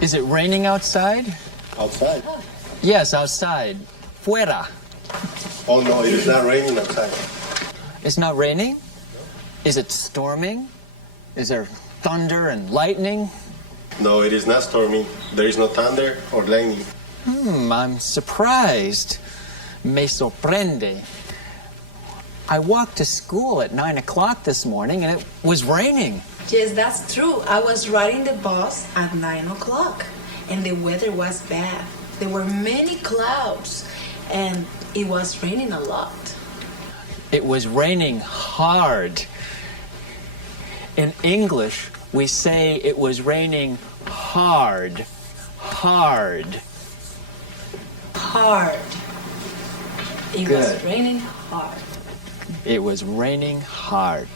Is it raining outside? Outside? Yes, outside. Fuera. Oh no, it is not raining outside. It's not raining? Is it storming? Is there thunder and lightning? No, it is not stormy. There is no thunder or lightning. I'm surprised. Me sorprende. I walked to school at 9 o'clock this morning and it was raining. Yes, that's true. I was riding the bus at 9 o'clock and the weather was bad. There were many clouds and it was raining a lot. It was raining hard. In English, we say it was raining hard. Hard. Hard. It Good. was raining hard. It was raining hard.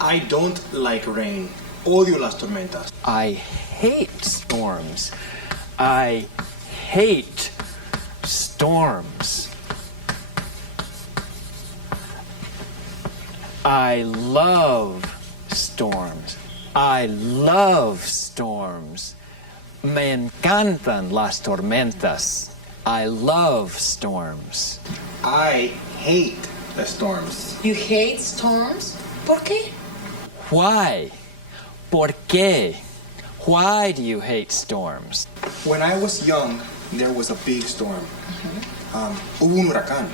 I don't like rain. Odio las tormentas. I hate storms. I hate storms. I love storms. I love storms. Me encantan las tormentas. I love storms. I hate the storms. You hate storms? ¿Por qué? Why? ¿Por qué? Why do you hate storms? When I was young, there was a big storm. Hubo un huracán.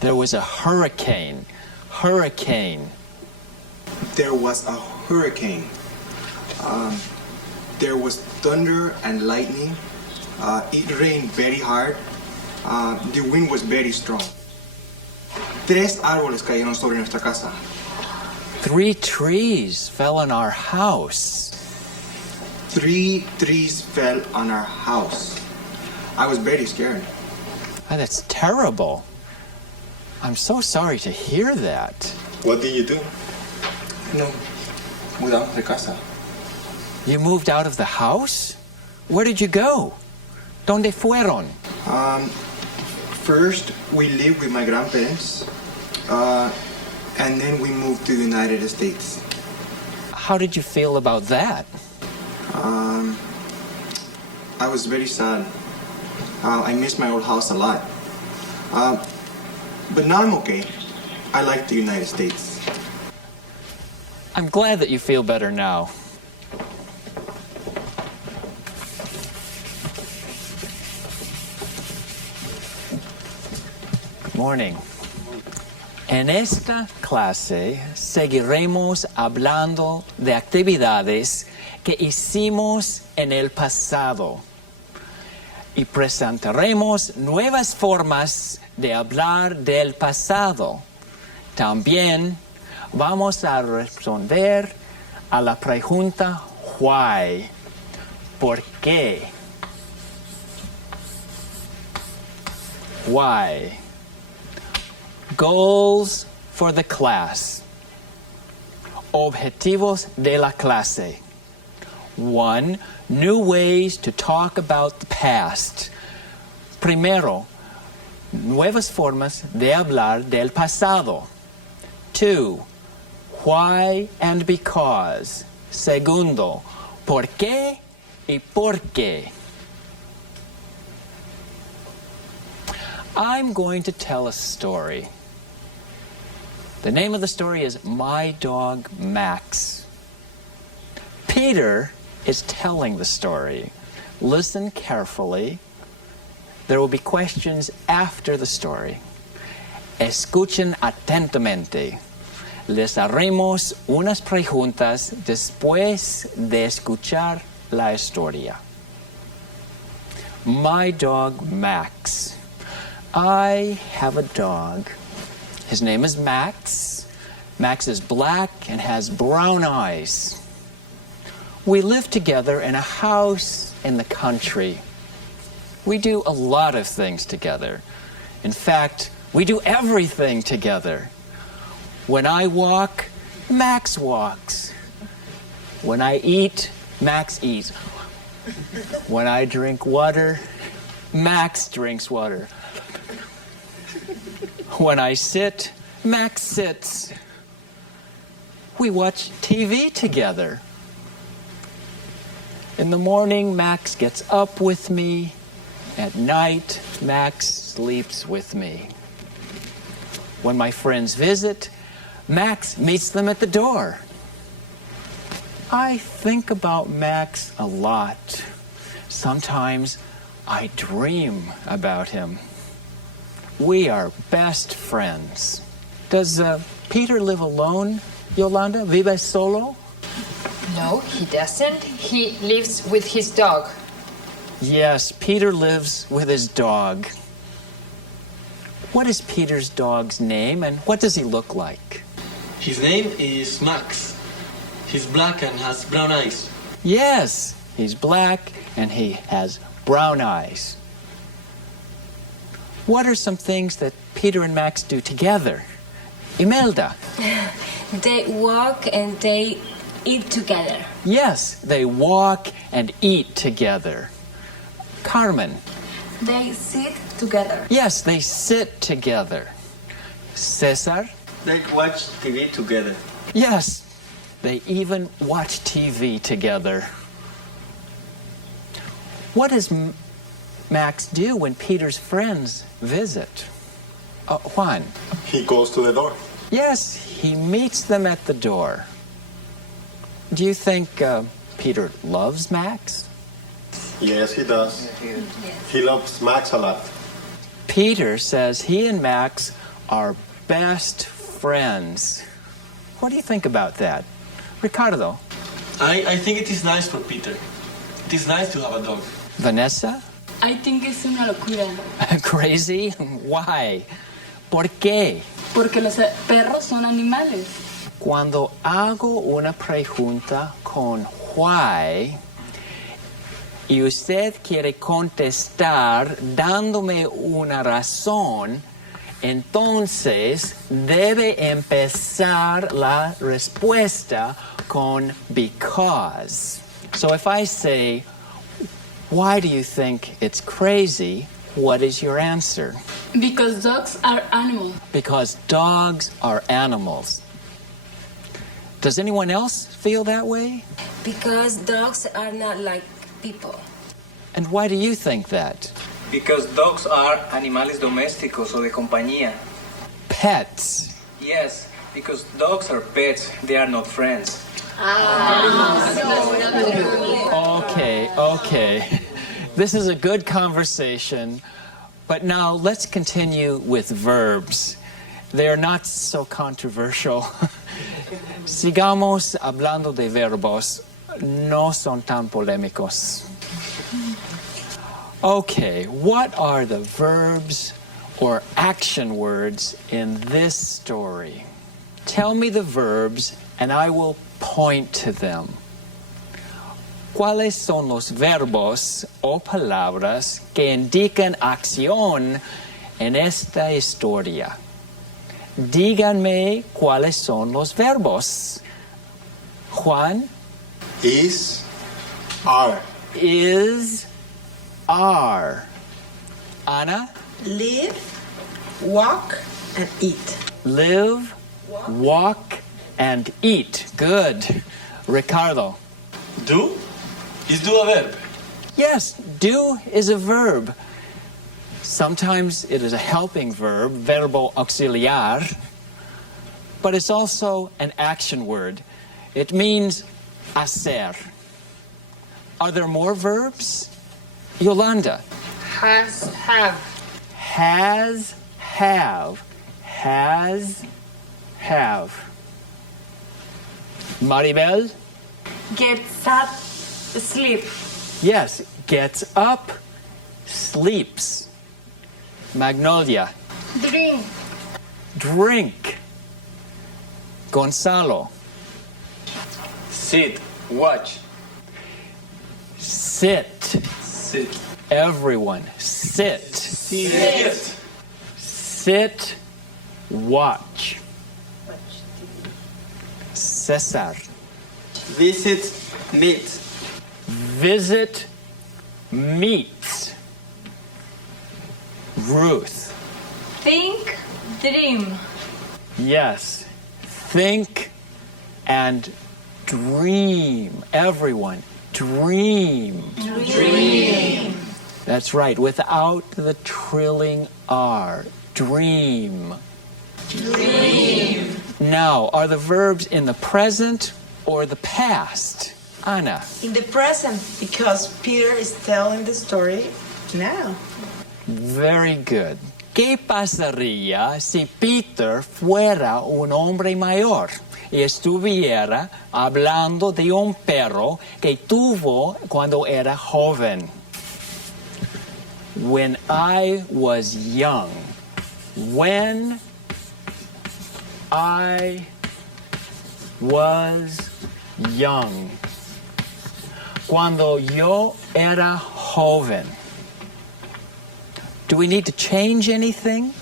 There was a hurricane. Hurricane. There was a hurricane. There was thunder and lightning. It rained very hard. The wind was very strong. 3 árboles cayeron sobre nuestra casa. 3 trees fell on our house. 3 trees fell on our house. I was very scared. Oh, that's terrible. I'm so sorry to hear that. What did you do? No, mudamos de casa. You moved out of the house? Where did you go? ¿Dónde fueron? First, we lived with my grandparents, and then we moved to the United States. How did you feel about that? I was very sad. I miss my old house a lot. But now I'm okay. I like the United States. I'm glad that you feel better now. Good morning. En esta clase seguiremos hablando de actividades que hicimos en el pasado y presentaremos nuevas formas de hablar del pasado. También vamos a responder a la pregunta why, ¿por qué? Why? Goals for the class. Objetivos de la clase. 1. New ways to talk about the past. Primero, nuevas formas de hablar del pasado. 2. Why and because. Segundo, por qué y por qué. I'm going to tell a story. The name of the story is My Dog Max. Peter is telling the story. Listen carefully. There will be questions after the story. Escuchen atentamente. Les haremos unas preguntas después de escuchar la historia. My Dog Max. I have a dog. His name is Max. Max is black and has brown eyes. We live together in a house in the country. We do a lot of things together. In fact, we do everything together. When I walk, Max walks. When I eat, Max eats. When I drink water, Max drinks water. When I sit, Max sits. We watch TV together. In the morning, Max gets up with me. At night, Max sleeps with me. When my friends visit, Max meets them at the door. I think about Max a lot. Sometimes I dream about him. We are best friends. Does Peter live alone, Yolanda? Vive solo? No, he doesn't. He lives with his dog. Yes, Peter lives with his dog. What is Peter's dog's name and what does he look like? His name is Max. He's black and has brown eyes. Yes, he's black and he has brown eyes. What are some things that Peter and Max do together? Imelda. They walk and they eat together. Yes, they walk and eat together. Carmen. They sit together. Yes, they sit together. Cesar. They watch TV together. Yes, they even watch TV together. What does Max do when Peter's friends visit? Juan. He goes to the door. Yes, he meets them at the door. Do you think Peter loves Max? Yes, he does. He loves Max a lot. Peter says he and Max are best friends. What do you think about that? Ricardo. I think it is nice for Peter. It is nice to have a dog. Vanessa? I think es una locura, Crazy? Why? ¿Por qué? porque los perros son animales. Cuando hago una pregunta con why y usted quiere contestar dándome una razón, entonces debe empezar la respuesta con because. So if I say, why do you think it's crazy? What is your answer? Because dogs are animals. Because dogs are animals. Does anyone else feel that way? Because dogs are not like people. And why do you think that? Because dogs are animales domésticos o de compañía. Pets. Yes, because dogs are pets, they are not friends. Okay. This is a good conversation, but now let's continue with verbs. They are not so controversial. Sigamos hablando de verbos. No son tan polémicos. Okay, what are the verbs or action words in this story? Tell me the verbs and I will point to them. ¿Cuáles son los verbos o palabras que indican acción en esta historia? Díganme cuáles son los verbos. Juan? Is, are. Is, are. Ana? Live, walk, and eat. Live, walk, and eat. Good. Ricardo? Do? Is do a verb? Yes, do is a verb. Sometimes it is a helping verb, verbo auxiliar, but it's also an action word. It means hacer. Are there more verbs? Yolanda. Has, have. Has, have. Has, have. Maribel? Gets up, sleep. Yes, gets up, sleeps. Magnolia. Drink. Drink. Gonzalo. Sit, watch. Sit. Sit. Everyone, sit. Sit. Sit, watch. Cesar. Visit, meet. Visit, meet. Ruth. Think, dream. Yes, think and dream. Everyone, Dream. Dream. That's right, without the trilling R. Dream. Dream. Now, are the verbs in the present or the past? Anna. In the present, because Peter is telling the story now. Very good. ¿Qué pasaría si Peter fuera un hombre mayor y estuviera hablando de un perro que tuvo cuando era joven? When I was young. When I was young. Cuando yo era joven. Do we need to change anything?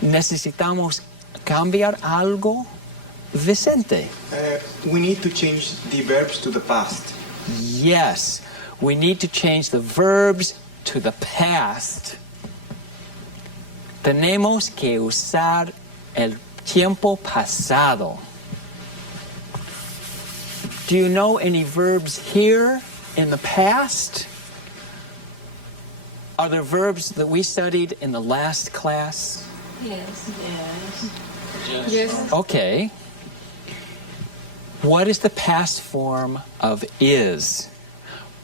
¿Necesitamos cambiar algo? Vicente. We need to change the verbs to the past. Yes, we need to change the verbs to the past. Tenemos que usar el tiempo pasado. Do you know any verbs here in the past? Are there verbs that we studied in the last class? Yes. Yes. Okay. What is the past form of is?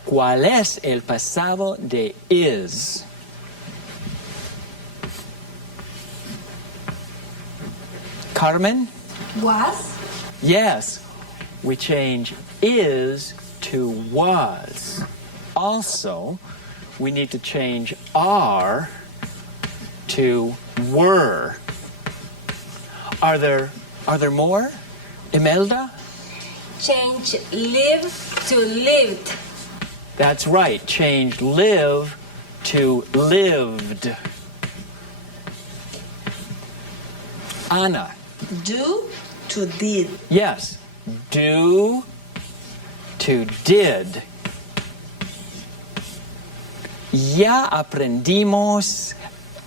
¿Cuál es el pasado de is? Carmen? Was? Yes. We change is to was. Also, we need to change are to were. Are there more? Imelda? Change live to lived. That's right. Change live to lived. Anna? Do to did. Yes. Do to did. Ya aprendimos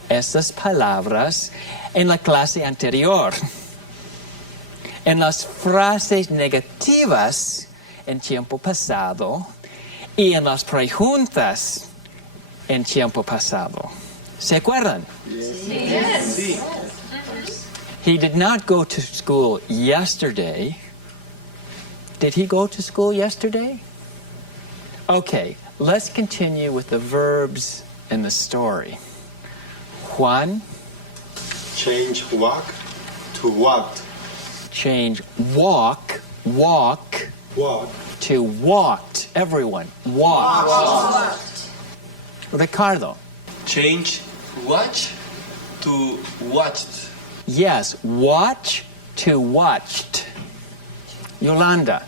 esas palabras en la clase anterior. En las frases negativas en tiempo pasado y en las preguntas en tiempo pasado. ¿Se acuerdan? Yes. Sí. He did not go to school yesterday. Did he go to school yesterday? Okay, let's continue with the verbs in the story. Juan. Change walk to walked. Change walk Walk. to walked. Everyone, walked. Ricardo. Change watch to watched. Yes, watch to watched. Yolanda.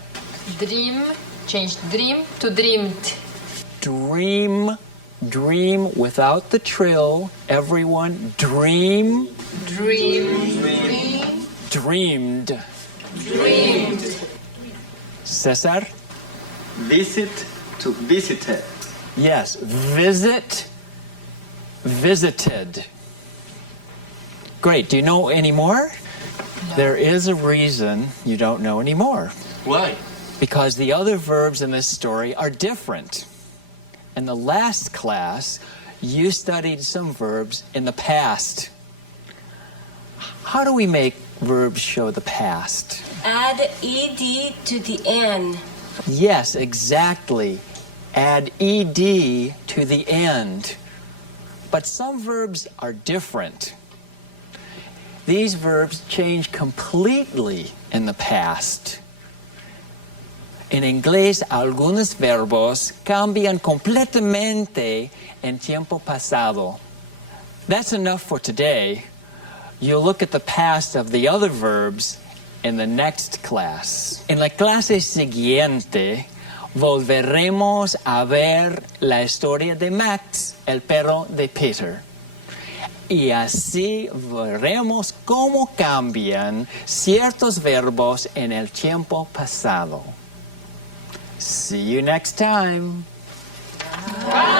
Dream, change dream to dreamed. Dream without the trill. Everyone, dream. Dreamed. Cesar. Visit to visited. Yes, visit, visited. Great. Do you know any more? No. There is a reason you don't know any more. Why? Because the other verbs in this story are different. In the last class, you studied some verbs in the past. How do we make verbs show the past? Add ed to the end. Yes, exactly. Add ed to the end. But some verbs are different. These verbs change completely in the past. En inglés, algunos verbos cambian completamente en tiempo pasado. That's enough for today. You'll look at the past of the other verbs in the next class. En la clase siguiente, volveremos a ver la historia de Max, el perro de Peter. Y así veremos cómo cambian ciertos verbos en el tiempo pasado. See you next time. Bye.